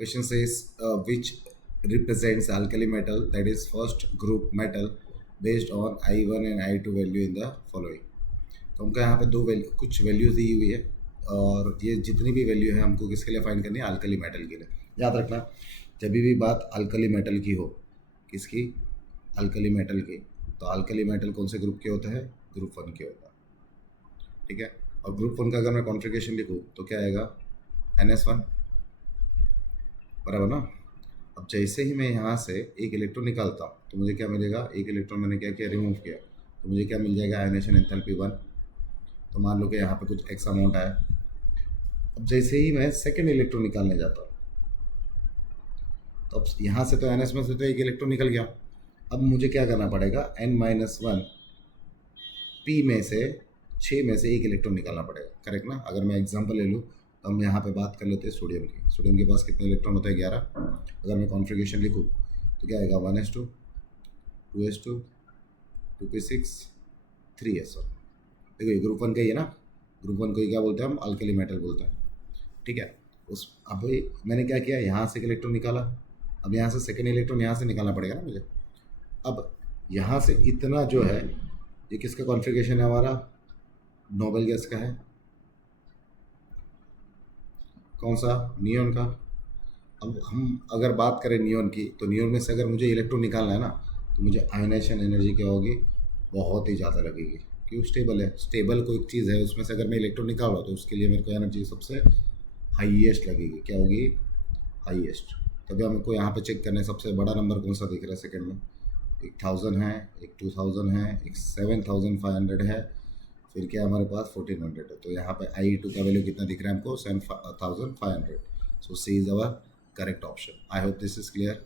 Question says which represents alkali metal, that is first group metal, based on I1 and I2 value in the following. तो हमको यहाँ पे दो value कुछ values दी हुई है और ये जितनी भी वैल्यू है हमको किसके लिए फाइंड करनी है, अल्कली मेटल के लिए. याद रखना जब भी बात अल्कली मेटल की हो, किसकी, अल्कली मेटल की, तो अल्कली मेटल कौन से ग्रुप के होते हैं, ग्रुप 1 के होता है. ठीक है. और ग्रुप 1 का अगर मैं कॉन्फ़िगरेशन लिखूँ तो क्या आएगा, NS1, बराबर ना. अब जैसे ही मैं यहाँ से एक इलेक्ट्रॉन निकालता हूँ तो मुझे क्या मिलेगा, एक इलेक्ट्रॉन मैंने क्या किया, रिमूव किया, तो मुझे क्या मिल जाएगा, आयनेशन एंथैल्पी 1. तो मान लो कि यहाँ पे कुछ एक्स अमाउंट आया. अब जैसे ही मैं सेकेंड इलेक्ट्रॉन निकालने जाता हूँ तो अब यहाँ से तो एन एस में से तो एक इलेक्ट्रॉन निकल गया. अब मुझे क्या करना पड़ेगा, N-1 P में से 6 में से एक इलेक्ट्रॉन निकालना पड़ेगा. करेक्ट ना. अगर मैं एग्जांपल ले लूँ तो हम यहाँ पे बात कर लेते हैं सोडियम की. सोडियम के पास कितने इलेक्ट्रॉन होते हैं, 11. अगर मैं कॉन्फ़िगरेशन लिखूँ तो क्या आएगा, 1s2, 2s2, 2p6, 3s1. देखो ये ग्रुप 1 का ही है ना. ग्रुप 1 को ही क्या बोलते हैं हम, अल्कली मेटल बोलते हैं. ठीक है. उस अब मैंने क्या किया, यहाँ से एक इलेक्ट्रॉन निकाला. अब यहाँ से सेकेंड इलेक्ट्रॉन यहाँ से निकालना पड़ेगा ना मुझे. अब यहाँ से इतना जो है ये किसका कॉन्फ़िगरेशन है, हमारा नोबेल गैस का है. कौन सा, नियॉन का. अब हम अगर बात करें नियॉन की तो नियॉन में से अगर मुझे इलेक्ट्रॉन निकालना है ना तो मुझे आयनाइजेशन एनर्जी क्या होगी, बहुत ही ज़्यादा लगेगी. क्यों, स्टेबल है. स्टेबल कोई चीज़ है उसमें से अगर मैं इलेक्ट्रॉन निकाल रहा हूँ तो उसके लिए मेरे को एनर्जी सबसे हाईएस्ट लगेगी. क्या होगी, हाईएस्ट. तभी हमको यहाँ पे चेक करना है सबसे बड़ा नंबर कौन सा दिख रहा है सेकंड में. एक 1000 है, एक 2000 है, एक 7500 है, फिर क्या हमारे पास 1400 है. तो यहाँ पे I2 का वैल्यू कितना दिख रहा है हमको, 7500. So C is our correct option. I hope this is clear.